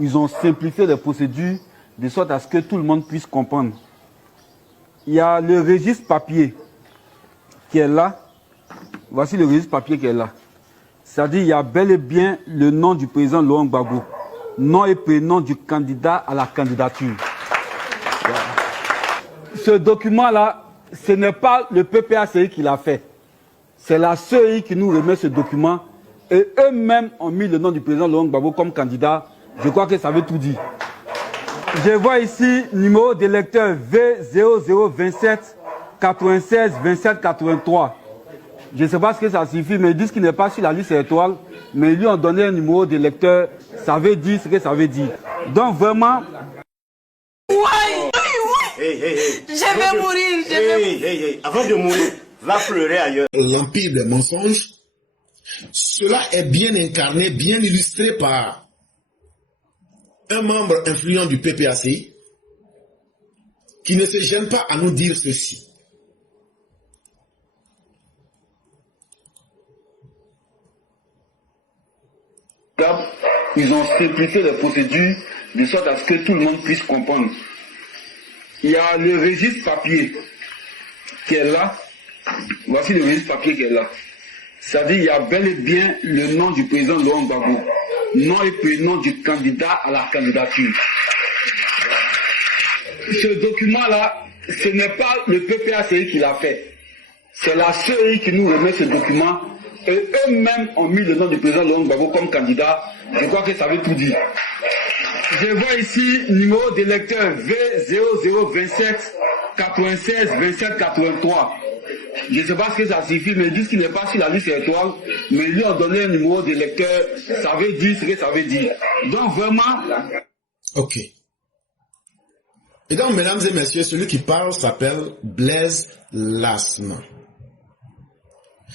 Ils ont simplifié les procédures de sorte à ce que tout le monde puisse comprendre. Il y a le registre papier qui est là. Voici le registre papier qui est là. C'est-à-dire qu'il y a bel et bien le nom du président Laurent Gbagbo, nom et prénom du candidat à la candidature. Ce document-là, ce n'est pas le PPACI qui l'a fait. C'est la CEI qui nous remet ce document et eux-mêmes ont mis le nom du président Laurent Gbagbo comme candidat. Je crois que ça veut tout dire. Je vois ici numéro d'électeur V0027 96 27 83. Je ne sais pas ce que ça signifie, mais ils disent qu'il n'est pas sur la liste étoile, mais ils lui ont donné un numéro d'électeur. Ça veut dire ce que ça veut dire. Donc vraiment... Je vais mourir. Avant de mourir, va pleurer ailleurs. L'empire des mensonges, cela est bien incarné, bien illustré par un membre influent du PPACI qui ne se gêne pas à nous dire ceci. Ils ont simplifié les procédures de sorte à ce que tout le monde puisse comprendre. Il y a le registre papier qui est là. Voici le registre papier qui est là. C'est-à-dire qu'il y a bel et bien le nom du président Laurent Gbagbo, nom et prénom du candidat à la candidature. Ce document-là, ce n'est pas le PPACI qui l'a fait. C'est la CEI qui nous remet ce document et eux-mêmes ont mis le nom du président Laurent Gbagbo comme candidat. Je crois que ça veut tout dire. Je vois ici numéro d'électeur V0027 96 27 83. Je ne sais pas ce que ça signifie, mais ils disent qu'il n'est pas sur la liste étoile, mais ils lui ont donné un numéro d'électeur. Ça veut dire ce que ça veut dire. Donc vraiment... Ok. Et donc, mesdames et messieurs, celui qui parle s'appelle Blaise Lasme.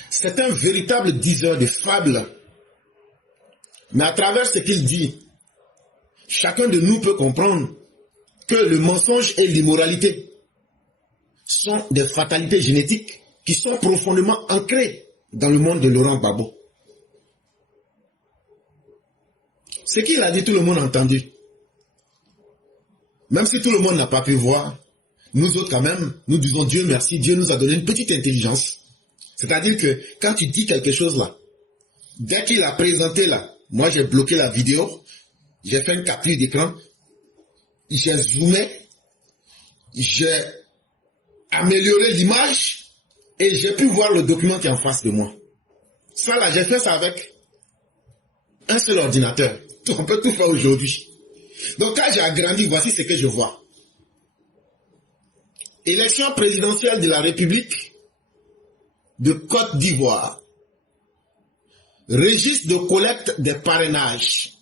C'est un véritable diseur de fables. Mais à travers ce qu'il dit, chacun de nous peut comprendre que le mensonge et l'immoralité sont des fatalités génétiques qui sont profondément ancrées dans le monde de Laurent Gbagbo. Ce qu'il a dit, tout le monde a entendu. Même si tout le monde n'a pas pu voir, nous autres quand même, nous disons Dieu merci, Dieu nous a donné une petite intelligence. C'est-à-dire que quand tu dis quelque chose là, dès qu'il a présenté là, moi j'ai bloqué la vidéo, j'ai fait une capture d'écran, j'ai zoomé, j'ai amélioré l'image et j'ai pu voir le document qui est en face de moi. Ça là, j'ai fait ça avec un seul ordinateur. On peut tout faire aujourd'hui. Donc quand j'ai agrandi, voici ce que je vois. Élection présidentielle de la République de Côte d'Ivoire. Registre de collecte des parrainages.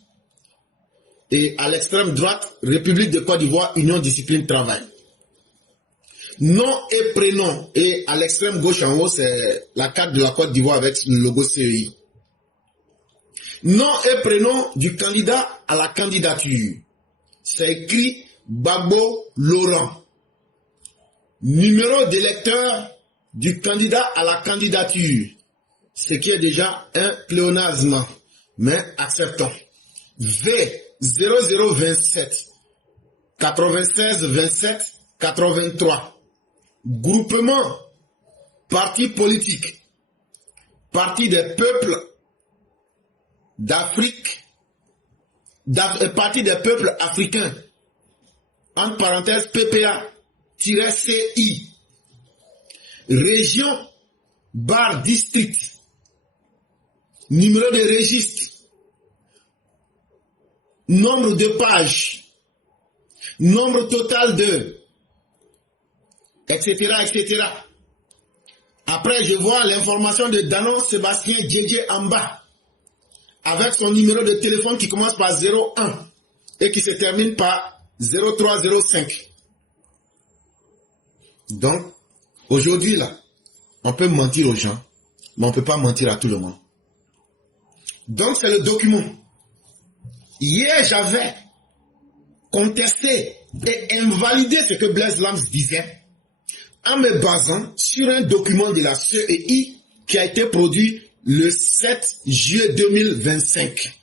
Et à l'extrême droite, République de Côte d'Ivoire, Union Discipline Travail. Nom et prénom. Et à l'extrême gauche en haut, c'est la carte de la Côte d'Ivoire avec le logo CEI. Nom et prénom du candidat à la candidature. C'est écrit Gbagbo Laurent. Numéro d'électeur du candidat à la candidature. Ce qui est déjà un pléonasme. Mais acceptons. V0027 96 27 83. Groupement. Parti politique. Parti des peuples d'Afrique. Parti des peuples africains. Entre parenthèses PPA-CI. Région barre district. Numéro de registre. Nombre de pages. Nombre total de. Etc. etc. Après, je vois l'information de Danon Sébastien Djedje en bas. Avec son numéro de téléphone qui commence par 01 et qui se termine par 0305. Donc, aujourd'hui là, on peut mentir aux gens, mais on ne peut pas mentir à tout le monde. Donc, c'est le document. Hier, j'avais contesté et invalidé ce que Blaise Lasme disait en me basant sur un document de la CEI qui a été produit le 7 juillet 2025.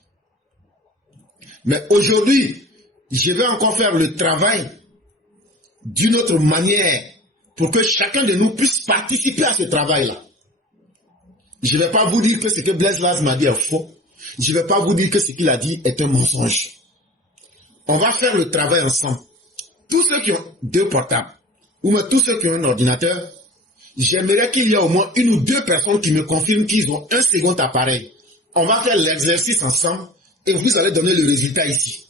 Mais aujourd'hui, je vais encore faire le travail d'une autre manière pour que chacun de nous puisse participer à ce travail-là. Je ne vais pas vous dire que ce que Blaise Laz m'a dit est faux. Je ne vais pas vous dire que ce qu'il a dit est un mensonge. On va faire le travail ensemble. Tous ceux qui ont 2 portables, ou même tous ceux qui ont un ordinateur, j'aimerais qu'il y ait au moins 1 ou 2 personnes qui me confirment qu'ils ont un second appareil. On va faire l'exercice ensemble et vous allez donner le résultat ici.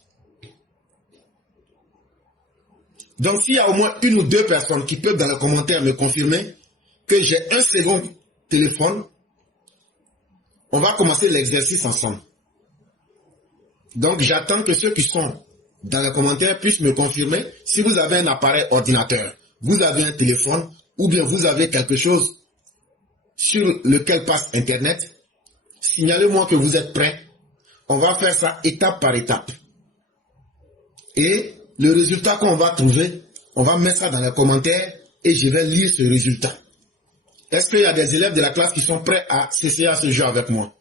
Donc s'il y a au moins 1 ou 2 personnes qui peuvent dans les commentaires me confirmer que j'ai un second téléphone, on va commencer l'exercice ensemble. Donc j'attends que ceux qui sont dans les commentaires puissent me confirmer si vous avez un appareil ordinateur, vous avez un téléphone ou bien vous avez quelque chose sur lequel passe Internet. Signalez-moi que vous êtes prêts. On va faire ça étape par étape. Et le résultat qu'on va trouver, on va mettre ça dans les commentaires et je vais lire ce résultat. Est-ce qu'il y a des élèves de la classe qui sont prêts à s'essayer à ce jeu avec moi?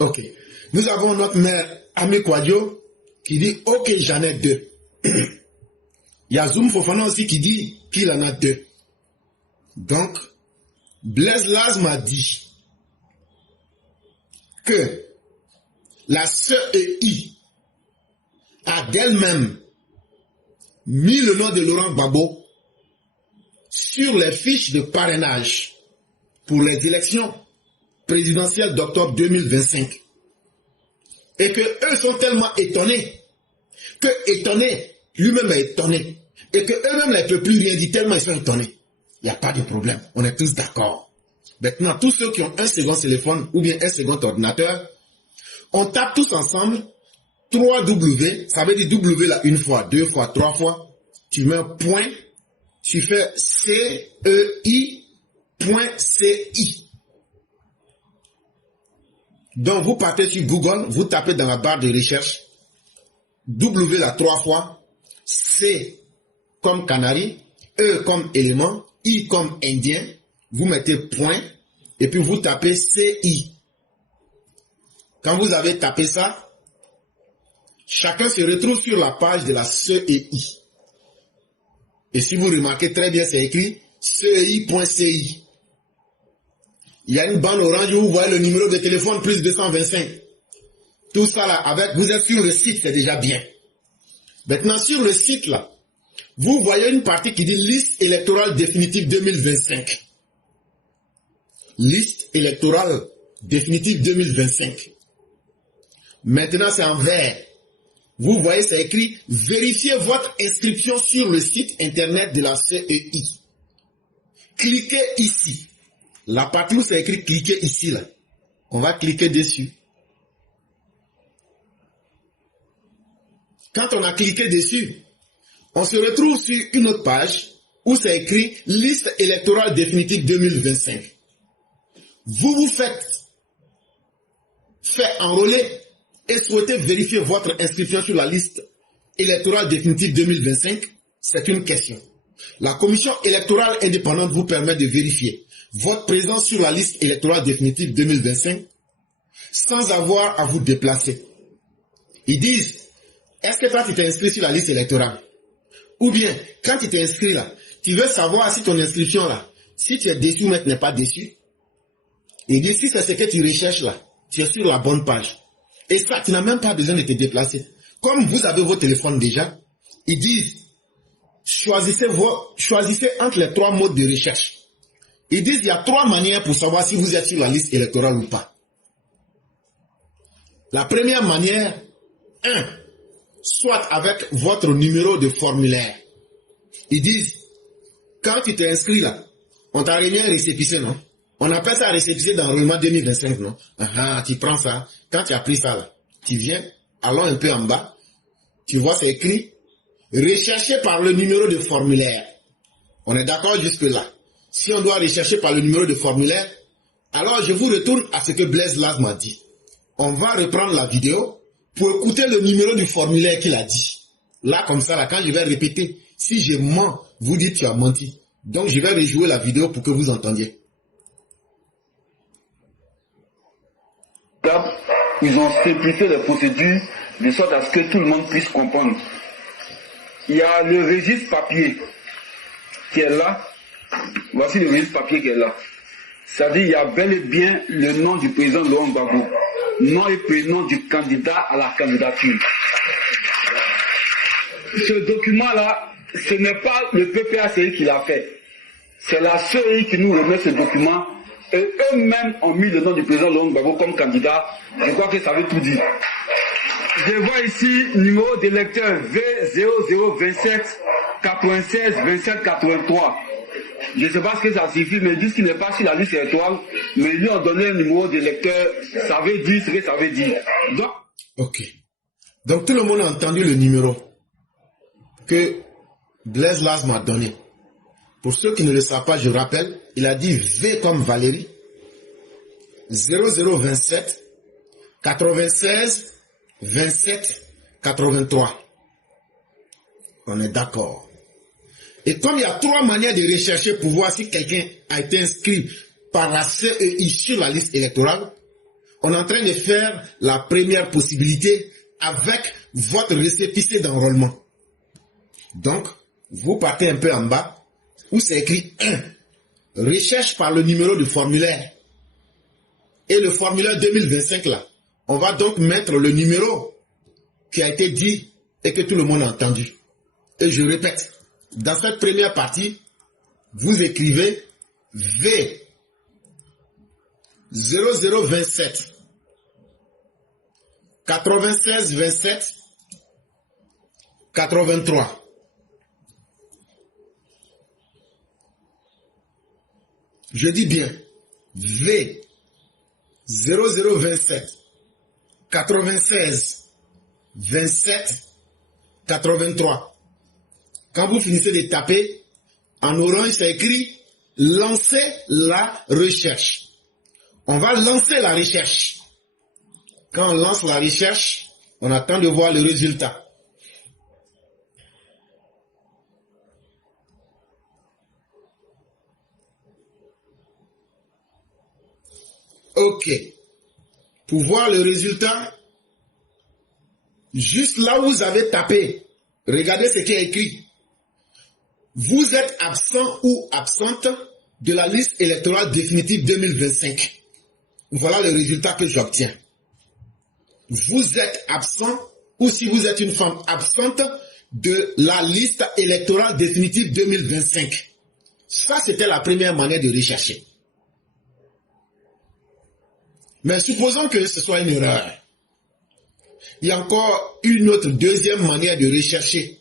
Ok. Nous avons notre mère Ami Kwadjo qui dit « Ok, j'en ai 2 ». Il y a Zoom Fofana aussi qui dit qu'il en a 2. Donc, Blaise Laz m'a dit que la CEI a d'elle-même mis le nom de Laurent Gbagbo sur les fiches de parrainage pour les élections présidentielles d'octobre 2025. Et que eux sont tellement étonnés, que étonné, lui-même est étonné, et que eux-mêmes ne peuvent plus rien dire tellement ils sont étonnés. Il n'y a pas de problème, on est tous d'accord. Maintenant, tous ceux qui ont un second téléphone ou bien un second ordinateur, on tape tous ensemble 3W, ça veut dire W là 1 fois, 2 fois, 3 fois, tu mets un point, tu fais CEI.ci. Donc vous partez sur Google, vous tapez dans la barre de recherche W là 3 fois, C comme canari, E comme élément, I comme indien, vous mettez point et puis vous tapez CI. Quand vous avez tapé ça, chacun se retrouve sur la page de la CEI. Et si vous remarquez très bien, c'est écrit CEI.ci. Il y a une bande orange où vous voyez le numéro de téléphone plus 225. Tout ça là, avec, vous êtes sur le site, c'est déjà bien. Maintenant, sur le site là, vous voyez une partie qui dit liste électorale définitive 2025. Liste électorale définitive 2025. Maintenant, c'est en vert. Vous voyez, c'est écrit « Vérifiez votre inscription sur le site internet de la CEI ». Cliquez ici. La partie où c'est écrit « Cliquez ici », là. On va cliquer dessus. Quand on a cliqué dessus, on se retrouve sur une autre page où c'est écrit « Liste électorale définitive 2025 ». Vous vous faites enrôler et souhaitez vérifier votre inscription sur la liste électorale définitive 2025, c'est une question. La commission électorale indépendante vous permet de vérifier votre présence sur la liste électorale définitive 2025 sans avoir à vous déplacer. Ils disent, est-ce que toi tu t'es inscrit sur la liste électorale? Ou bien, quand tu t'es inscrit là, tu veux savoir si ton inscription là, si tu es déçu ou tu n'es pas déçu. Ils disent, si c'est ce que tu recherches là, tu es sur la bonne page. Et ça, tu n'as même pas besoin de te déplacer. Comme vous avez vos téléphones déjà, ils disent, choisissez entre les 3 modes de recherche. Ils disent, il y a 3 manières pour savoir si vous êtes sur la liste électorale ou pas. La première manière, 1, soit avec votre numéro de formulaire. Ils disent, quand tu t'es inscrit là, on t'a remis un récépissé, non? On appelle ça récépissé d'enrôlement 2025, non? Tu prends ça. Quand tu as pris ça, là, tu viens, allons un peu en bas. Tu vois, c'est écrit rechercher par le numéro de formulaire. On est d'accord jusque-là. Si on doit rechercher par le numéro de formulaire, alors je vous retourne à ce que Blaise Laz m'a dit. On va reprendre la vidéo pour écouter le numéro du formulaire qu'il a dit. Là, comme ça, là, quand je vais répéter, si je mens, vous dites tu as menti. Donc, je vais rejouer la vidéo pour que vous entendiez. Ils ont simplifié les procédures de sorte à ce que tout le monde puisse comprendre. Il y a le registre papier qui est là. Voici le registre papier qui est là. C'est-à-dire qu'il y a bel et bien le nom du président Laurent Gbagbo, nom et prénom du candidat à la candidature. Ce document-là, ce n'est pas le PPACI qui l'a fait. C'est la CEI qui nous remet ce document et eux-mêmes ont mis le nom du président Laurent Gbagbo comme candidat. Je crois que ça veut tout dire. Je vois ici numéro d'électeur V0027 96 27 83. Je ne sais pas ce que ça signifie, mais ils disent qu'il n'est pas sur la liste électorale, mais ils lui ont donné un numéro d'électeur. Ça veut dire ce que ça veut dire. Donc, ok. Donc tout le monde a entendu le numéro que Blaise Laz m'a donné. Pour ceux qui ne le savent pas, je rappelle, il a dit V comme Valérie, 0027 96 27 83. On est d'accord. Et comme il y a trois manières de rechercher pour voir si quelqu'un a été inscrit par la CEI sur la liste électorale, on est en train de faire la première possibilité avec votre récépissé d'enrôlement. Donc, vous partez un peu en bas, où c'est écrit 1. Recherche par le numéro du formulaire. Et le formulaire 2025 là, on va donc mettre le numéro qui a été dit et que tout le monde a entendu. Et je répète, dans cette première partie, vous écrivez V 0027 96 27 83. Je dis bien V 0027 96 27 83. Quand vous finissez de taper, en orange, c'est écrit « Lancez la recherche ». On va lancer la recherche. Quand on lance la recherche, on attend de voir le résultat. Ok. Pour voir le résultat, juste là où vous avez tapé, regardez ce qui est écrit. Vous êtes absent ou absente de la liste électorale définitive 2025. Voilà le résultat que j'obtiens. Vous êtes absent ou si vous êtes une femme absente de la liste électorale définitive 2025. Ça, c'était la première manière de rechercher. Mais supposons que ce soit une erreur. Il y a encore une autre deuxième manière de rechercher.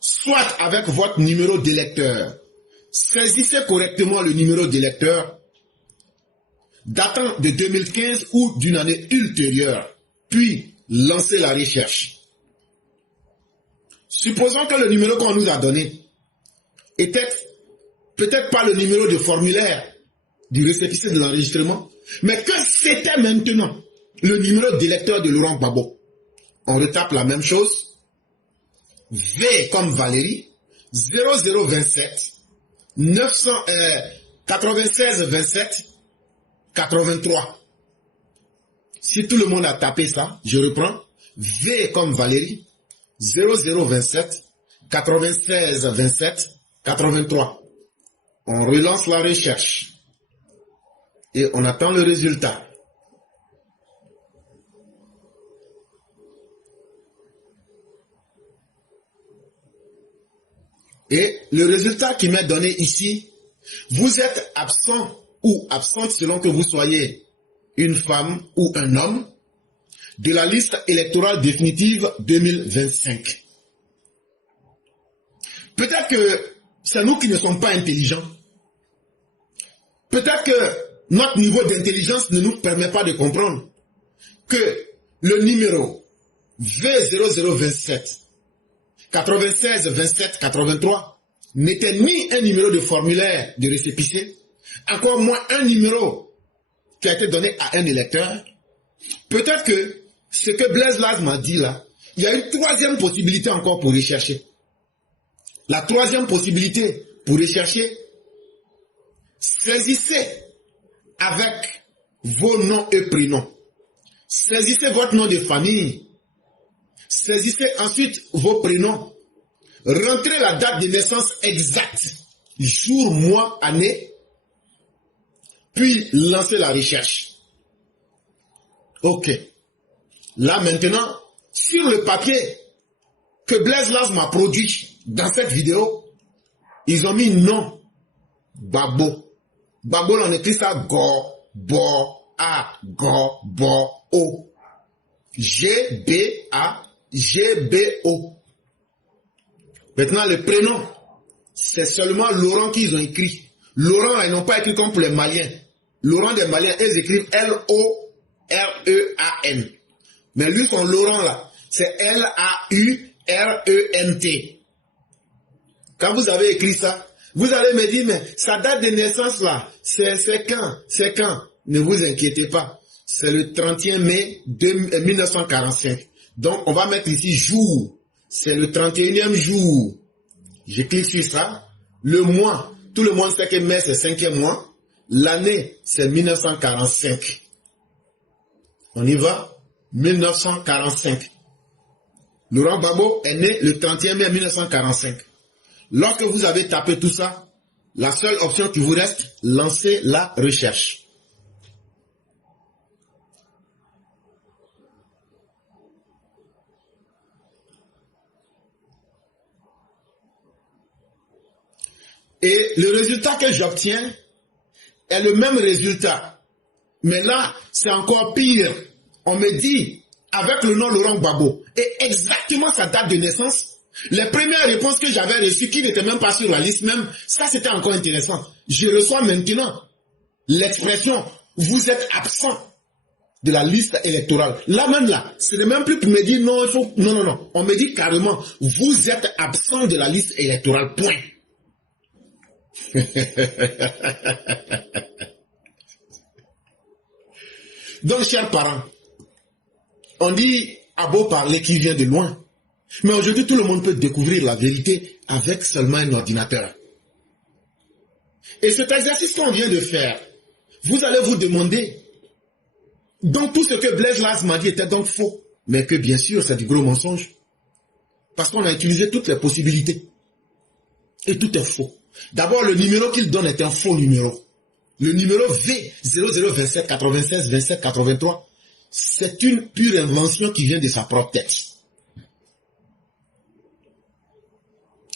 Soit avec votre numéro d'électeur. Saisissez correctement le numéro d'électeur datant de 2015 ou d'une année ultérieure, puis lancez la recherche. Supposons que le numéro qu'on nous a donné était peut-être pas le numéro de formulaire du récépissé de l'enregistrement, mais que c'était maintenant le numéro d'électeur de Laurent Gbagbo. On retape la même chose. V comme Valérie, 0027 96 27 83. Si tout le monde a tapé ça, je reprends. V comme Valérie, 0027 96 27 83. On relance la recherche et on attend le résultat. Et le résultat qui m'est donné ici, vous êtes absent ou absente selon que vous soyez une femme ou un homme de la liste électorale définitive 2025. Peut-être que c'est nous qui ne sommes pas intelligents. Peut-être que notre niveau d'intelligence ne nous permet pas de comprendre que le numéro V0027 96 27 83 n'était ni un numéro de formulaire de récépissé, encore moins un numéro qui a été donné à un électeur. Peut-être que ce que Blaise Laz m'a dit là, il y a une troisième possibilité encore pour rechercher. La troisième possibilité pour rechercher, saisissez avec vos noms et prénoms. Saisissez votre nom de famille. Saisissez ensuite vos prénoms. Rentrez la date de naissance exacte, jour, mois, année, puis lancez la recherche. Ok. Là maintenant, sur le papier que Blaise Lars m'a produit dans cette vidéo, ils ont mis nom Gbagbo. Gbagbo, on écrit ça Go, Bo, A, Go, Bo, O. G-B-A, G-B-O. Maintenant, le prénom, c'est seulement Laurent qu'ils ont écrit. Laurent, ils n'ont pas écrit comme pour les Maliens. Laurent des Maliens, ils écrivent L-O-R-E-A-N. Mais lui, son Laurent là, c'est L-A-U-R-E-N-T. Quand vous avez écrit ça, vous allez me dire, mais sa date de naissance là, c'est quand? C'est quand? Ne vous inquiétez pas. C'est le 31 mai 1945. Donc, on va mettre ici jour. C'est le 31e jour. Je clique sur ça. Le mois, tout le monde sait que mai, c'est 5e mois. L'année, c'est 1945. On y va? 1945. Laurent Gbagbo est né le 31 mai 1945. Lorsque vous avez tapé tout ça, la seule option qui vous reste, lancez la recherche. Et le résultat que j'obtiens est le même résultat. Mais là, c'est encore pire. On me dit, avec le nom Laurent Gbagbo, et exactement sa date de naissance, les premières réponses que j'avais reçues, qui n'étaient même pas sur la liste même, ça c'était encore intéressant. Je reçois maintenant l'expression, vous êtes absent de la liste électorale. Là même là, ce n'est même plus pour me dire non, il faut... Non. On me dit carrément, vous êtes absent de la liste électorale, point. Donc, chers parents, on dit à beau parler qui vient de loin. Mais aujourd'hui, tout le monde peut découvrir la vérité avec seulement un ordinateur. Et cet exercice qu'on vient de faire, vous allez vous demander, donc tout ce que Blaise Lars m'a dit était donc faux, mais que bien sûr, c'est du gros mensonge. Parce qu'on a utilisé toutes les possibilités. Et tout est faux. D'abord, le numéro qu'il donne est un faux numéro. Le numéro V0027 96 27 83, c'est une pure invention qui vient de sa propre tête.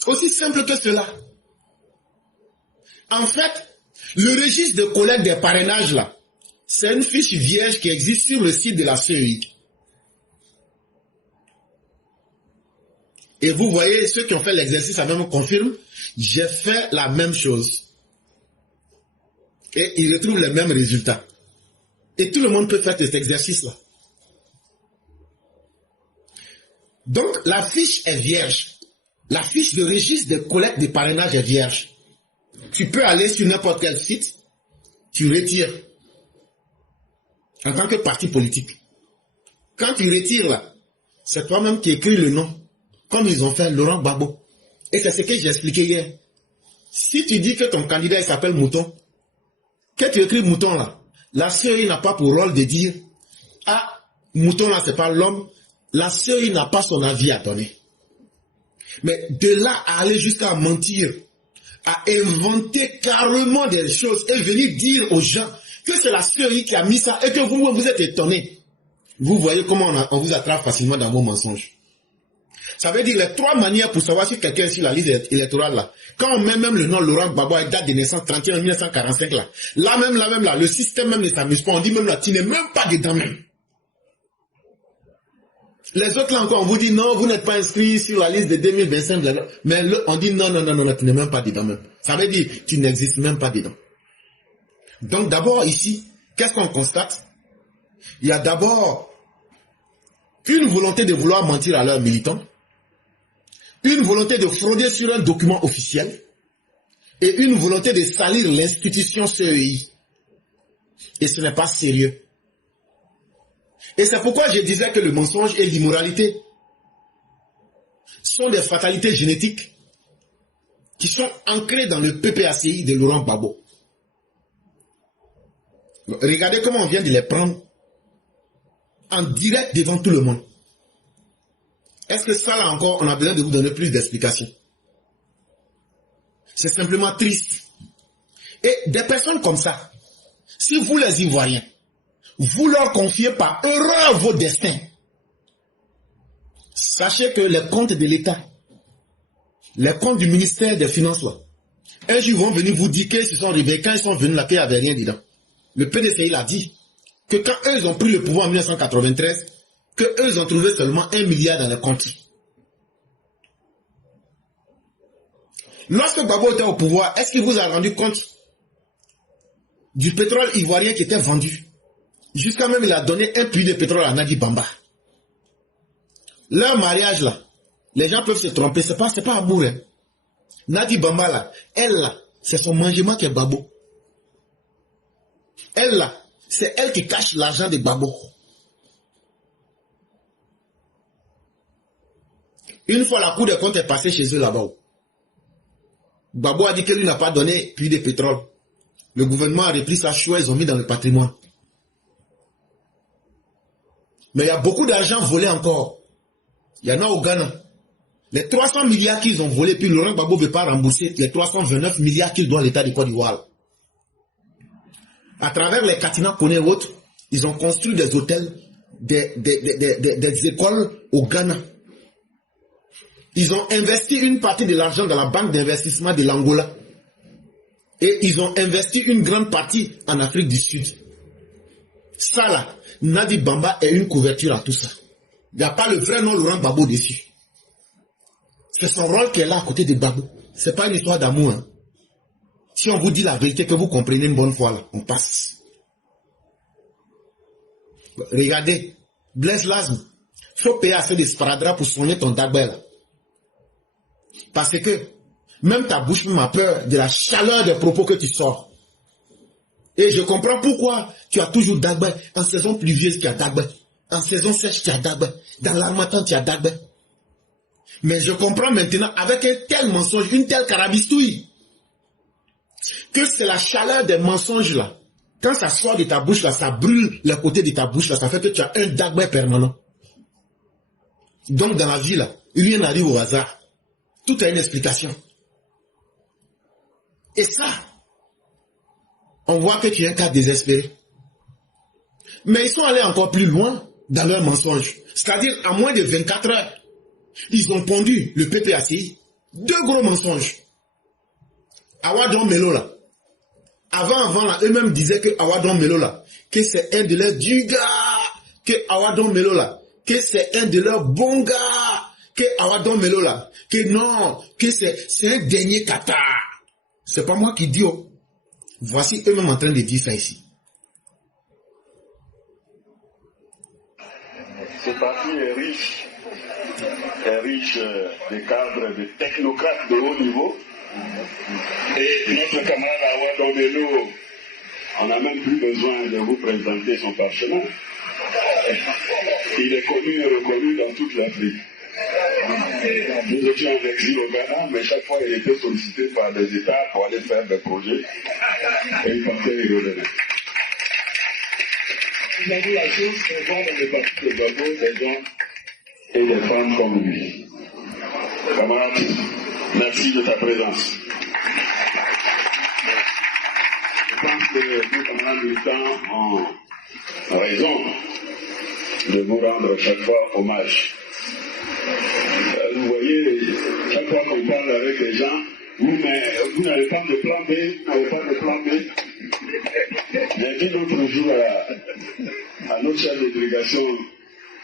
Aussi simple que cela. En fait, le registre de collecte des parrainages là, c'est une fiche vierge qui existe sur le site de la CEI. Et vous voyez, ceux qui ont fait l'exercice avec me confirment, j'ai fait la même chose. Et ils retrouvent les mêmes résultats. Et tout le monde peut faire cet exercice-là. Donc, la fiche est vierge. La fiche de registre de collecte de parrainage est vierge. Tu peux aller sur n'importe quel site, tu retires. En tant que parti politique. Quand tu retires là, c'est toi-même qui écris le nom. Comme ils ont fait Laurent Gbagbo. Et c'est ce que j'ai expliqué hier. Si tu dis que ton candidat s'appelle Mouton, que tu écris Mouton là, la CEI n'a pas pour rôle de dire ah, Mouton là c'est pas l'homme, la CEI n'a pas son avis à donner. Mais de là à aller jusqu'à mentir, à inventer carrément des choses et venir dire aux gens que c'est la CEI qui a mis ça et que vous êtes étonnés. Vous voyez comment on vous attrape facilement dans vos mensonges. Ça veut dire les trois manières pour savoir si quelqu'un est sur la liste électorale là. Quand on met même le nom Laurent Gbagbo avec date de naissance 31 1945 là. Là même, le système même ne s'amuse pas. On dit même là, tu n'es même pas dedans même. Les autres là encore, on vous dit non, vous n'êtes pas inscrit sur la liste de 2025. Mais on dit non, tu n'es même pas dedans même. Ça veut dire tu n'existes même pas dedans. Donc d'abord ici, qu'est-ce qu'on constate? Il y a d'abord une volonté de vouloir mentir à leurs militants. Une volonté de frauder sur un document officiel et une volonté de salir l'institution CEI. Et ce n'est pas sérieux. Et c'est pourquoi je disais que le mensonge et l'immoralité sont des fatalités génétiques qui sont ancrées dans le PPACI de Laurent Gbagbo. Regardez comment on vient de les prendre en direct devant tout le monde. Est-ce que ça, là encore, on a besoin de vous donner plus d'explications? C'est simplement triste. Et des personnes comme ça, si vous les Ivoiriens, vous leur confiez par erreur vos destins, sachez que les comptes de l'État, les comptes du ministère des Finances, là, un jour ils vont venir vous dire qu'ils se sont réveillés, quand ils sont venus là, qu'il n'y avait rien dedans. Le PDCI l'a dit, que quand eux ont pris le pouvoir en 1993, que eux ils ont trouvé seulement 1 milliard dans les comptes. Lorsque Gbagbo était au pouvoir, est-ce qu'il vous a rendu compte du pétrole ivoirien qui était vendu? Jusqu'à même il a donné un puits de pétrole à Nadi Bamba. Leur mariage là, les gens peuvent se tromper, c'est pas amour. Hein. Nadi Bamba là, elle là, c'est son mangement qui est Gbagbo. Elle là, c'est elle qui cache l'argent de Gbagbo. Une fois la Cour des comptes est passée chez eux là-bas. Gbagbo a dit qu'il n'a pas donné puits de pétrole. Le gouvernement a repris sa choix, ils ont mis dans le patrimoine. Mais il y a beaucoup d'argent volé encore. Il y en a au Ghana. Les 300 milliards qu'ils ont volés, puis Laurent Gbagbo ne veut pas rembourser les 329 milliards qu'il doit à l'État de Côte d'Ivoire. À travers les Katina Koné et autres, ils ont construit des hôtels, des écoles au Ghana. Ils ont investi une partie de l'argent dans la banque d'investissement de l'Angola. Et ils ont investi une grande partie en Afrique du Sud. Ça là, Nadi Bamba est une couverture à tout ça. Il n'y a pas le vrai nom Laurent Gbagbo dessus. C'est son rôle qui est là à côté de Gbagbo. Ce n'est pas une histoire d'amour. Hein. Si on vous dit la vérité, que vous comprenez une bonne fois, là, on passe. Regardez, Blaise Lazme, il faut payer assez de sparadrap pour soigner ton Dagbe là. Parce que même ta bouche m'a peur de la chaleur des propos que tu sors. Et je comprends pourquoi tu as toujours Dagbe. En saison pluvieuse, tu as Dagbe. En saison sèche, tu as Dagbe. Dans l'harmattan, tu as Dagbe. Mais je comprends maintenant, avec un tel mensonge, une telle carabistouille, que c'est la chaleur des mensonges là. Quand ça sort de ta bouche là, ça brûle le côté de ta bouche là. Ça fait que tu as un Dagbe permanent. Donc dans la vie là, rien n'arrive au hasard. Tout a une explication. Et ça, on voit que tu es un cas désespéré. Mais ils sont allés encore plus loin dans leur mensonge. C'est-à-dire, à moins de 24 heures, ils ont pondu le PPACI. 2 gros mensonges. Awadon Melo là. Avant là, eux-mêmes disaient que Awadon Melo là, que c'est un de leurs du gars. Que Awadon Melo là, que c'est un de leurs bons gars. Que Awadon Melo là, que non, que c'est un dernier Qatar. C'est pas moi qui dis. Oh. Voici eux-mêmes en train de dire ça ici. Ce parti est riche de cadres, de technocrates de haut niveau. Et notre camarade Awadon Melo, on n'a même plus besoin de vous présenter son parchemin. Il est connu et reconnu dans toute l'Afrique. Nous étions en exil au Ghana, mais chaque fois il était sollicité par des États pour aller faire des projets. Et il partait et revenait. Il a dit la chose, c'est bon dans le parti de Gbagbo, des gens et des femmes comme lui. Camarade, merci de ta présence. Je pense que nos camarades militants ont raison de vous rendre chaque fois hommage. Vous voyez, chaque fois qu'on parle avec les gens, vous n'avez pas de plan B, vous n'avez pas de plan B. J'ai dit l'autre jour à notre chef de délégation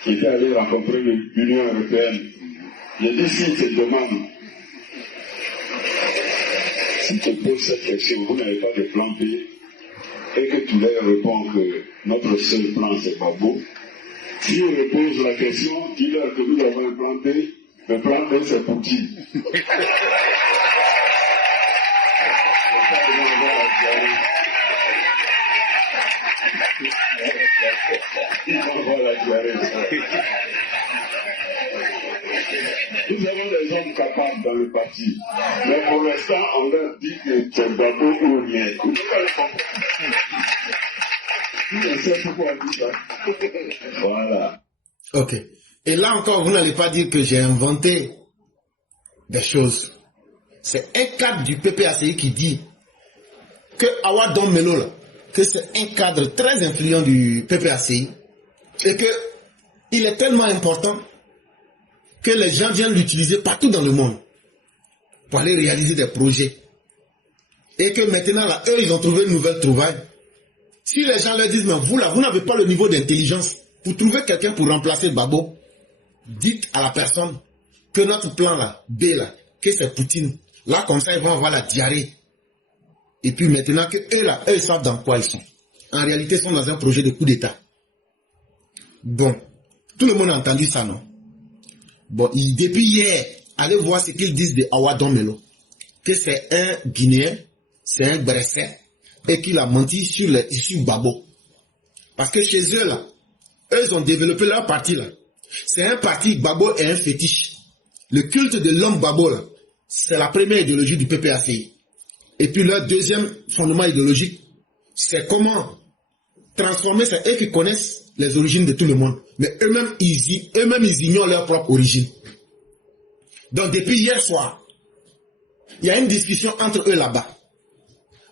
qui était allé rencontrer l'Union européenne, j'ai dit si te demande, si tu poses cette question, vous n'avez pas de plan B, et que tu leur réponds que notre seul plan c'est pas beau, si on repose la question, dis-leur que nous avons un plan B, le plan B c'est pour qui? Nous avons des hommes capables dans le parti, mais pour l'instant on leur dit que c'est Gbagbo ou rien. On sait pourquoi on dit ça. Voilà. Ok. Et là encore, vous n'allez pas dire que j'ai inventé des choses. C'est un cadre du PPACI qui dit que Awa Don Melo, là, que c'est un cadre très influent du PPACI et que il est tellement important que les gens viennent l'utiliser partout dans le monde pour aller réaliser des projets. Et que maintenant, là, eux, ils ont trouvé une nouvelle trouvaille. Si les gens leur disent, mais vous, là, vous n'avez pas le niveau d'intelligence pour trouver quelqu'un pour remplacer Gbagbo, dites à la personne que notre plan, là, B, là, que c'est Poutine. Là, comme ça, ils vont avoir la diarrhée. Et puis maintenant que eux, là, eux, ils savent dans quoi ils sont. En réalité, ils sont dans un projet de coup d'État. Bon, tout le monde a entendu ça, non? Bon, depuis hier, allez voir ce qu'ils disent de Awa Don Melo. Que c'est un Guinéen, c'est un Bressais, et qu'il a menti sur Gbagbo. Parce que chez eux, là, eux, ils ont développé leur parti, là. C'est un parti, Gbagbo est un fétiche. Le culte de l'homme Gbagbo, là, c'est la première idéologie du PPACI. Et puis leur deuxième fondement idéologique, c'est comment transformer, c'est eux qui connaissent les origines de tout le monde. Mais eux-mêmes, ils ignorent leur propre origine. Donc depuis hier soir, il y a une discussion entre eux là-bas.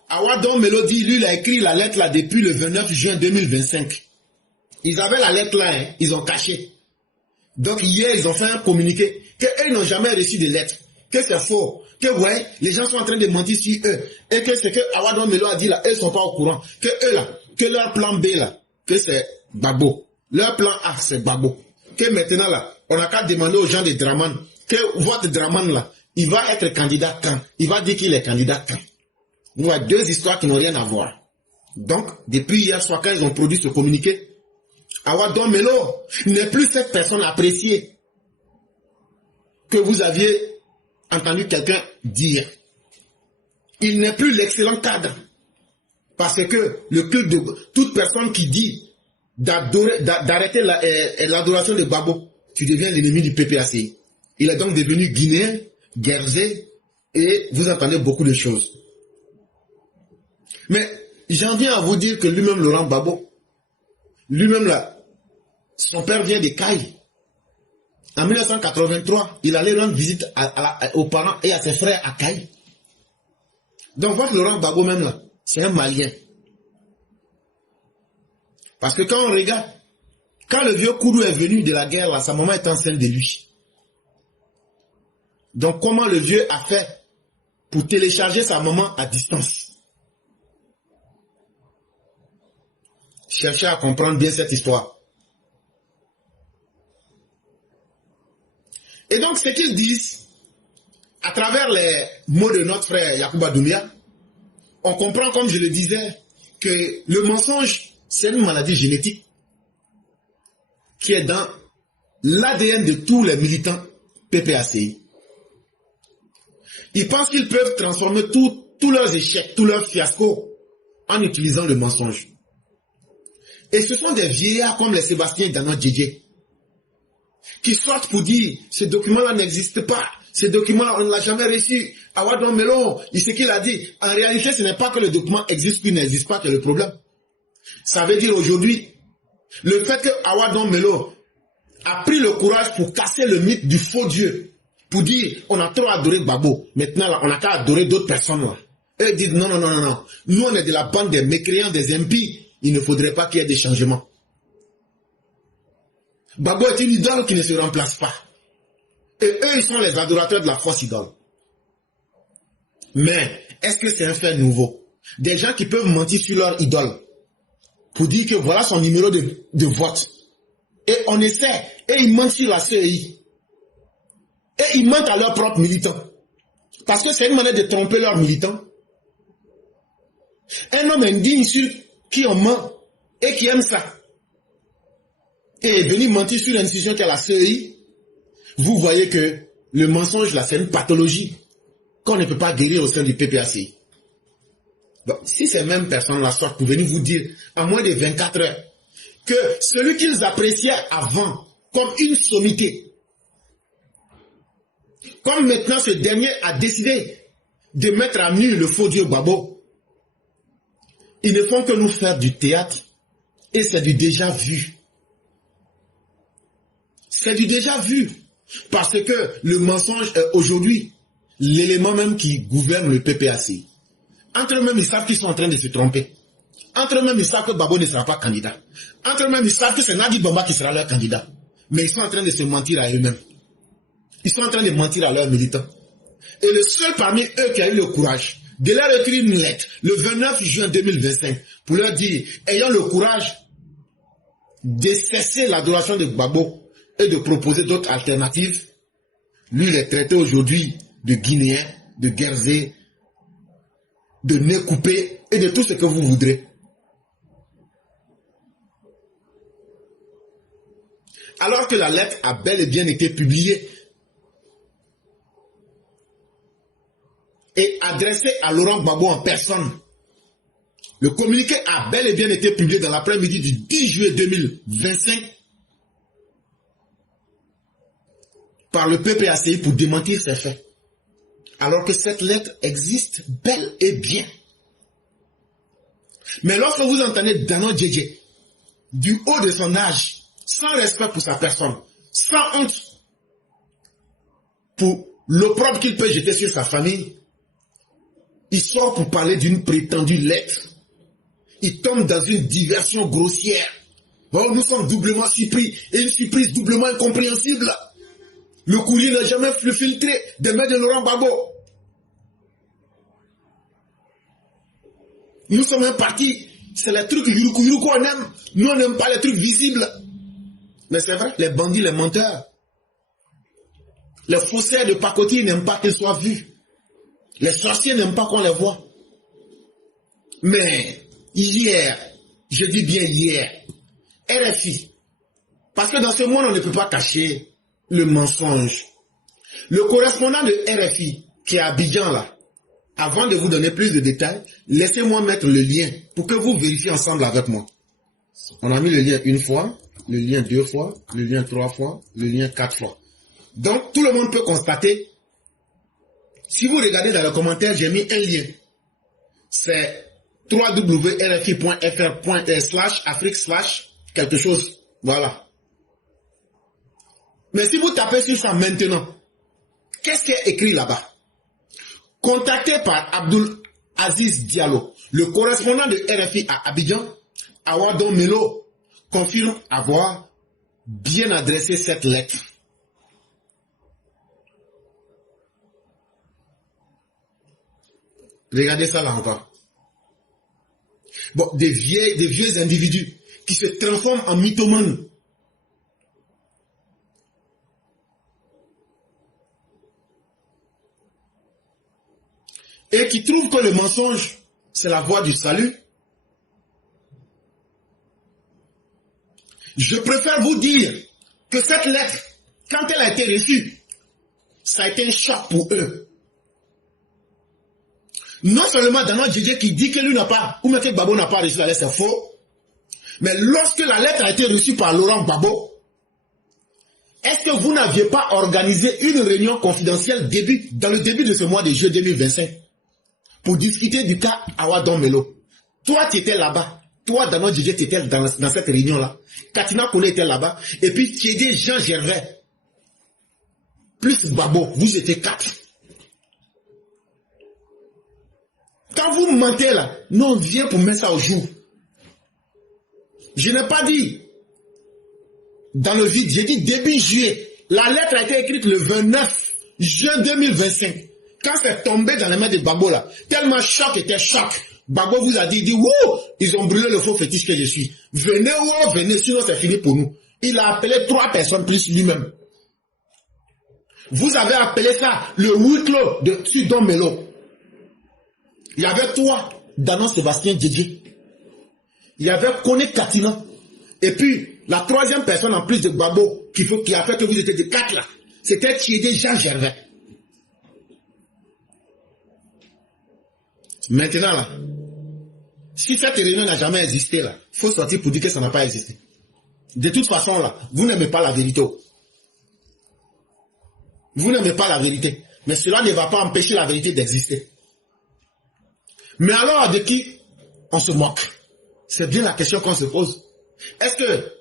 Awa Don Melo dit, lui, il a écrit la lettre là depuis le 29 juin 2025. Ils avaient la lettre là, hein, ils ont caché. Donc hier, ils ont fait un communiqué qu'eux n'ont jamais reçu de lettre, que c'est faux, que ouais, les gens sont en train de mentir sur eux, et que ce que Awa Don Melo a dit là, eux ne sont pas au courant, que eux là, que leur plan B là, que c'est Gbagbo, leur plan A c'est Gbagbo, que maintenant là, on n'a qu'à demander aux gens de Draman, que votre Draman là, il va être candidat quand, il va dire qu'il est candidat quand. Vous voyez, deux histoires qui n'ont rien à voir. Donc, depuis hier soir, quand ils ont produit ce communiqué, Awa Don Melo n'est plus cette personne appréciée que vous aviez entendu quelqu'un dire. Il n'est plus l'excellent cadre. Parce que le culte de toute personne qui dit d'arrêter l'adoration de Gbagbo, tu deviens l'ennemi du PPACI. Il est donc devenu guinéen, guerrier, et vous entendez beaucoup de choses. Mais j'en viens à vous dire que lui-même, Laurent Gbagbo, lui-même là, son père vient de Caille. En 1983, il allait rendre visite aux parents et à ses frères à Caille. Donc votre Laurent Gbagbo même là, c'est un Malien. Parce que quand on regarde, quand le vieux Kourou est venu de la guerre là, sa maman est enceinte de lui. Donc comment le vieux a fait pour télécharger sa maman à distance? Cherchez à comprendre bien cette histoire. Et donc, ce qu'ils disent, à travers les mots de notre frère Yacouba Doumbia, on comprend, comme je le disais, que le mensonge, c'est une maladie génétique qui est dans l'ADN de tous les militants PPACI. Ils pensent qu'ils peuvent transformer tous leurs échecs, tous leurs fiascos en utilisant le mensonge. Et ce sont des vieillards comme les Sébastien Dano Djedje qui sortent pour dire ce document-là n'existe pas, ce document-là on ne l'a jamais reçu. Awa Don Melo, ce qu'il a dit, en réalité ce n'est pas que le document existe ou n'existe pas que le problème. Ça veut dire aujourd'hui, le fait que Awa Don Melo a pris le courage pour casser le mythe du faux Dieu, pour dire on a trop adoré Gbagbo, maintenant là, on n'a qu'à adorer d'autres personnes là. Eux disent non, nous on est de la bande des mécréants, des impies. Il ne faudrait pas qu'il y ait des changements. Gbagbo est une idole qui ne se remplace pas. Et eux, ils sont les adorateurs de la fausse idole. Mais, est-ce que c'est un fait nouveau? Des gens qui peuvent mentir sur leur idole pour dire que voilà son numéro de vote. Et on essaie, et ils mentent sur la CEI. Et ils mentent à leurs propres militants. Parce que c'est une manière de tromper leurs militants. Un homme indigne sur qui on ment et qui aime ça. Et venir mentir sur l'institution qu'est la CEI, vous voyez que le mensonge là, c'est une pathologie qu'on ne peut pas guérir au sein du PPACI. Donc, si ces mêmes personnes-là sortent pour venir vous dire, en moins de 24 heures, que celui qu'ils appréciaient avant comme une sommité, comme maintenant ce dernier a décidé de mettre à nu le faux Dieu Gbagbo, ils ne font que nous faire du théâtre Et c'est du déjà vu. C'est du déjà vu. Parce que le mensonge est aujourd'hui l'élément même qui gouverne le PPAC. Entre eux-mêmes, ils savent qu'ils sont en train de se tromper. Entre eux-mêmes, ils savent que Gbagbo ne sera pas candidat. Entre eux-mêmes, ils savent que c'est Nadi Bamba qui sera leur candidat. Mais ils sont en train de se mentir à eux-mêmes. Ils sont en train de mentir à leurs militants. Et le seul parmi eux qui a eu le courage de leur écrire une lettre le 29 juin 2025 pour leur dire, ayant le courage de cesser l'adoration de Gbagbo et de proposer d'autres alternatives, lui il est traité aujourd'hui de Guinéen, de Guerzé, de nez coupé et de tout ce que vous voudrez. Alors que la lettre a bel et bien été publiée et adressée à Laurent Gbagbo en personne. Le communiqué a bel et bien été publié dans l'après-midi du 10 juillet 2025 par le PPACI pour démentir ces faits. Alors que cette lettre existe bel et bien. Mais lorsque vous entendez Dano Djedje, du haut de son âge, sans respect pour sa personne, sans honte pour l'opprobre qu'il peut jeter sur sa famille, il sort pour parler d'une prétendue lettre. Il tombe dans une diversion grossière. Oh, nous sommes doublement surpris et une surprise doublement incompréhensible. Le courrier n'a jamais filtré des mains de Laurent Gbagbo. Nous sommes un parti, c'est les trucs yuruku on aime. Nous on n'aime pas les trucs visibles. Mais c'est vrai, les bandits, les menteurs, les faussaires de pacotille n'aiment pas qu'ils soient vus. Les sorciers n'aiment pas qu'on les voit. Mais hier, je dis bien hier, RFI, parce que dans ce monde on ne peut pas cacher le mensonge. Le correspondant de RFI qui est à Abidjan là, avant de vous donner plus de détails, laissez-moi mettre le lien pour que vous vérifiez ensemble avec moi. On a mis le lien une fois, le lien 2 fois, le lien 3 fois, le lien 4 fois. Donc tout le monde peut constater. Si vous regardez dans les commentaires, j'ai mis un lien. C'est www.rfi.fr/afrique/ quelque chose. Voilà. Mais si vous tapez sur ça maintenant, qu'est-ce qui est écrit là-bas? Contacté par Abdoul Aziz Diallo, le correspondant de RFI à Abidjan, Awadon Melo confirme avoir bien adressé cette lettre. Regardez ça là encore. Bon, des vieux individus qui se transforment en mythomanes. Et qui trouvent que le mensonge, c'est la voie du salut. Je préfère vous dire que cette lettre, quand elle a été reçue, ça a été un choc pour eux. Non seulement Dano Djedje qui dit que lui n'a pas, ou même que Gbagbo n'a pas reçu la lettre, c'est faux. Mais lorsque la lettre a été reçue par Laurent Gbagbo, est-ce que vous n'aviez pas organisé une réunion confidentielle dans le début de ce mois de juillet 2025 pour discuter du cas Awadon Melo? Toi, tu étais là-bas. Toi, Dano Djedje, tu étais dans cette réunion-là. Katina Kone était là-bas. Et puis, Thiédé Jean Gervais, plus Gbagbo, vous étiez 4. Quand vous mentez là, nous on vient pour mettre ça au jour. Je n'ai pas dit dans le vide, j'ai dit début juillet. La lettre a été écrite le 29 juin 2025. Quand c'est tombé dans les mains de Gbagbo là, tellement choc était choc. Gbagbo vous a dit wouh, ils ont brûlé le faux fétiche que je suis. Venez, oh, venez, sinon c'est fini pour nous. Il a appelé 3 personnes plus lui-même. Vous avez appelé ça le huis clos de Sudon Melo. Il y avait toi, Dano Sébastien Djedje. Il y avait Kone Katina. Et puis, la 3e personne en plus de Gbagbo qui a fait que vous étiez de 4 là, c'était Thiédé Jean Gervais. Maintenant là, si cette réunion n'a jamais existé là, il faut sortir pour dire que ça n'a pas existé. De toute façon là, vous n'aimez pas la vérité. Vous n'aimez pas la vérité. Mais cela ne va pas empêcher la vérité d'exister. Mais alors, de qui on se moque? C'est bien la question qu'on se pose. Est-ce que,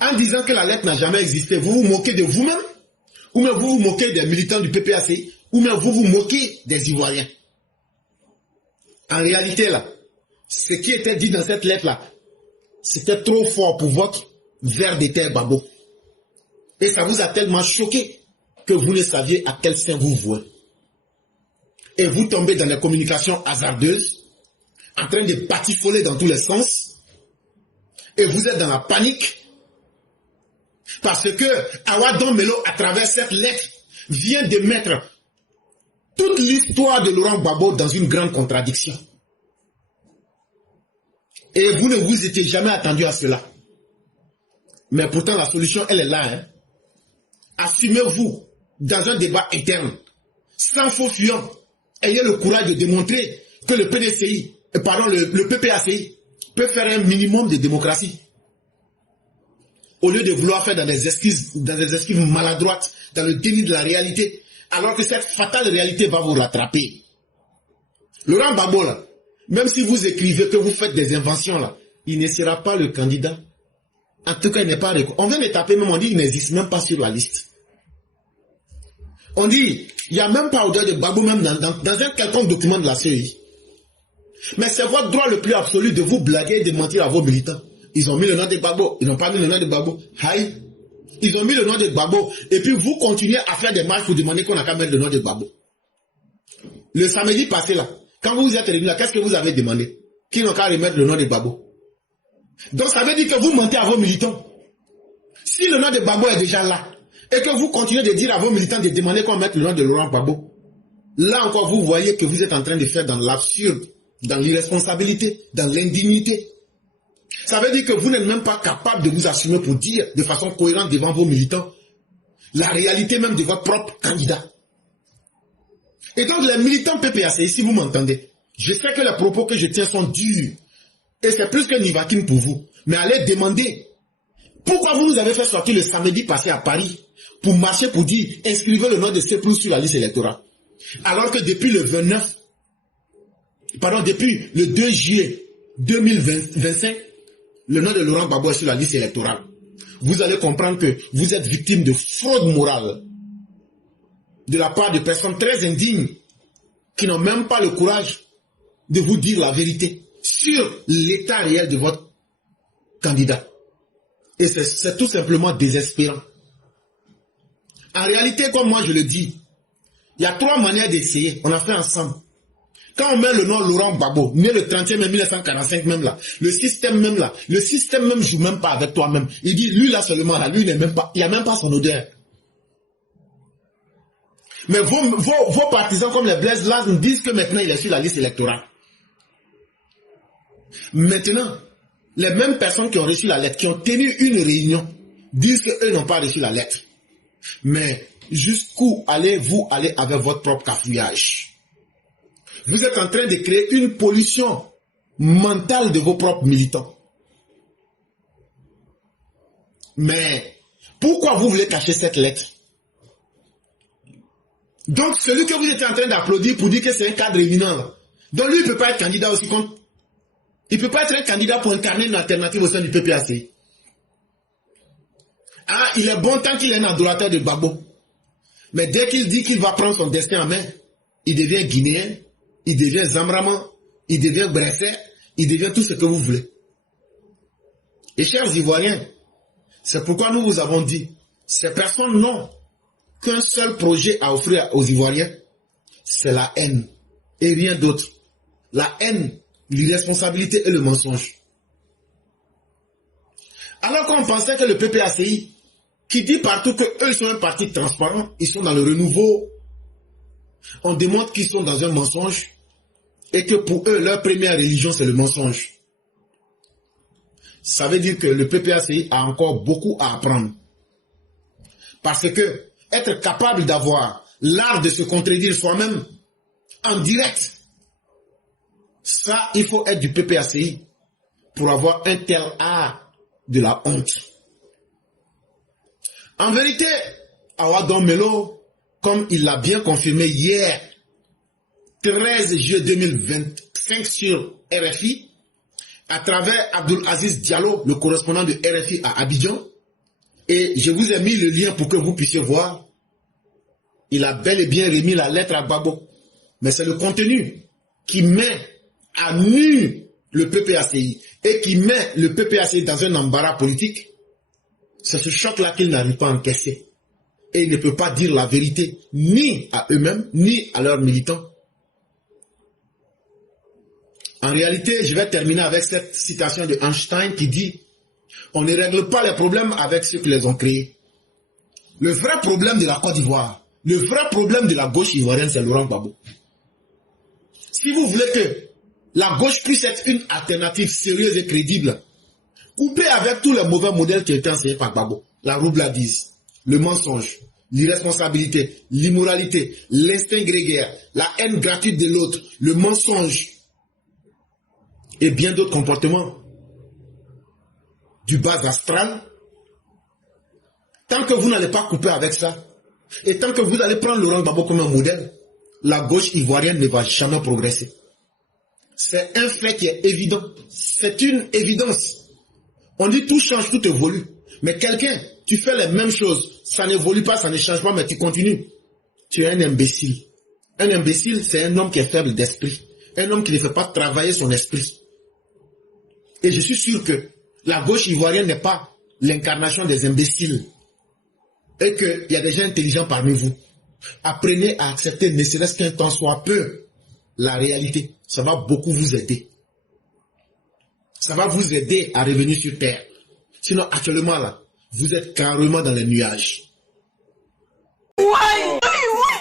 en disant que la lettre n'a jamais existé, vous vous moquez de vous-même? Ou bien vous vous moquez des militants du PPACI? Ou bien vous vous moquez des Ivoiriens? En réalité, là, ce qui était dit dans cette lettre-là, c'était trop fort pour votre ver de terre Gbagbo. Et ça vous a tellement choqué que vous ne saviez à quel sein vous vouez. Et vous tombez dans les communications hasardeuses, en train de batifoler dans tous les sens, et vous êtes dans la panique, parce que Awa Don Melo, à travers cette lettre, vient de mettre toute l'histoire de Laurent Gbagbo dans une grande contradiction. Et vous ne vous étiez jamais attendu à cela. Mais pourtant, la solution, elle est là. Hein? Assumez-vous dans un débat interne, sans faux fuyant. Ayez le courage de démontrer que le PDCI, pardon, le PPACI peut faire un minimum de démocratie. Au lieu de vouloir faire dans des excuses maladroites, dans le déni de la réalité, alors que cette fatale réalité va vous rattraper. Laurent Gbagbo, là, même si vous écrivez que vous faites des inventions, là, il ne sera pas le candidat. En tout cas, il n'est pas reconnu. On vient de taper même, on dit qu'il n'existe même pas sur la liste. On dit, il n'y a même pas odeur de Gbagbo même dans un quelconque document de la CEI. Mais c'est votre droit le plus absolu de vous blaguer et de mentir à vos militants. Ils ont mis le nom de Gbagbo, ils n'ont pas mis le nom de Gbagbo. Aïe. Ils ont mis le nom de Gbagbo. Et puis vous continuez à faire des marches pour demander qu'on n'a qu'à mettre le nom de Gbagbo. Le samedi passé là, quand vous vous êtes réunis là, qu'est-ce que vous avez demandé? Qu'ils n'ont qu'à remettre le nom de Gbagbo. Donc ça veut dire que vous mentez à vos militants. Si le nom de Gbagbo est déjà là, et que vous continuez de dire à vos militants de demander qu'on mette le nom de Laurent Gbagbo, là encore vous voyez que vous êtes en train de faire dans l'absurde, dans l'irresponsabilité, dans l'indignité. Ça veut dire que vous n'êtes même pas capable de vous assumer pour dire de façon cohérente devant vos militants la réalité même de votre propre candidat. Et donc les militants PPACI, si vous m'entendez, je sais que les propos que je tiens sont durs. Et c'est plus que Nivakin pour vous. Mais allez demander pourquoi vous nous avez fait sortir le samedi passé à Paris pour marcher pour dire inscrivez le nom de Seplou sur la liste électorale. Alors que depuis le 2 juillet 2025, le nom de Laurent Gbagbo est sur la liste électorale. Vous allez comprendre que vous êtes victime de fraude morale de la part de personnes très indignes qui n'ont même pas le courage de vous dire la vérité sur l'état réel de votre candidat. Et c'est tout simplement désespérant. En réalité, comme moi je le dis, il y a 3 manières d'essayer. On a fait ensemble. Quand on met le nom Laurent Gbagbo, né le 30e mai 1945 même là, le système même joue même pas avec toi-même. Il dit, lui là seulement là, lui il n'est même pas, il n'y a même pas son odeur. Mais vos partisans comme les Blaise là nous disent que maintenant il est sur la liste électorale. Maintenant, les mêmes personnes qui ont reçu la lettre, qui ont tenu une réunion, disent qu'eux n'ont pas reçu la lettre. Mais jusqu'où allez-vous aller avec votre propre cafouillage? Vous êtes en train de créer une pollution mentale de vos propres militants. Mais pourquoi vous voulez cacher cette lettre? Donc celui que vous êtes en train d'applaudir pour dire que c'est un cadre éminent, donc lui il ne peut pas être candidat aussi contre. Il ne peut pas être un candidat pour incarner une alternative au sein du PPACI. Ah, il est bon tant qu'il est un adorateur de Gbagbo. Mais dès qu'il dit qu'il va prendre son destin en main, il devient guinéen, il devient Zamraman, il devient Bresser, il devient tout ce que vous voulez. Et chers Ivoiriens, c'est pourquoi nous vous avons dit, ces personnes n'ont qu'un seul projet à offrir aux Ivoiriens, c'est la haine et rien d'autre. La haine, l'irresponsabilité et le mensonge. Alors qu'on pensait que le PPACI, qui dit partout qu'eux sont un parti transparent, ils sont dans le renouveau, on démontre qu'ils sont dans un mensonge et que pour eux, leur première religion, c'est le mensonge. Ça veut dire que le PPACI a encore beaucoup à apprendre. Parce que être capable d'avoir l'art de se contredire soi-même en direct, ça, il faut être du PPACI pour avoir un tel art de la honte. En vérité, Awa Don Melo, comme il l'a bien confirmé hier, 13 juillet 2025 sur RFI, à travers Abdul Aziz Diallo, le correspondant de RFI à Abidjan. Et je vous ai mis le lien pour que vous puissiez voir. Il a bel et bien remis la lettre à Gbagbo. Mais c'est le contenu qui met à nu le PPACI et qui met le PPACI dans un embarras politique. C'est ce choc-là qu'il n'arrive pas à encaisser. Et il ne peut pas dire la vérité ni à eux-mêmes, ni à leurs militants. En réalité, je vais terminer avec cette citation de Einstein qui dit « On ne règle pas les problèmes avec ceux qui les ont créés. » Le vrai problème de la Côte d'Ivoire, le vrai problème de la gauche ivoirienne, c'est Laurent Gbagbo. Si vous voulez que la gauche puisse être une alternative sérieuse et crédible, coupée avec tous les mauvais modèles qui ont été enseignés par Gbagbo, la roublardise, le mensonge, l'irresponsabilité, l'immoralité, l'instinct grégaire, la haine gratuite de l'autre, le mensonge et bien d'autres comportements du bas astral, tant que vous n'allez pas couper avec ça, et tant que vous allez prendre Laurent Gbagbo comme un modèle, la gauche ivoirienne ne va jamais progresser. C'est un fait qui est évident. C'est une évidence. On dit tout change, tout évolue. Mais quelqu'un, tu fais les mêmes choses, ça n'évolue pas, ça ne change pas, mais tu continues. Tu es un imbécile. Un imbécile, c'est un homme qui est faible d'esprit. Un homme qui ne fait pas travailler son esprit. Et je suis sûr que la gauche ivoirienne n'est pas l'incarnation des imbéciles. Et qu'il y a des gens intelligents parmi vous. Apprenez à accepter, ne serait-ce qu'un temps soit peu, la réalité. Ça va beaucoup vous aider. Ça va vous aider à revenir sur terre. Sinon, actuellement, là, vous êtes carrément dans les nuages. Ouais.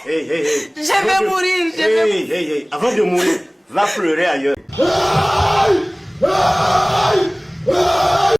Je vais mourir. Avant de mourir, va pleurer ailleurs.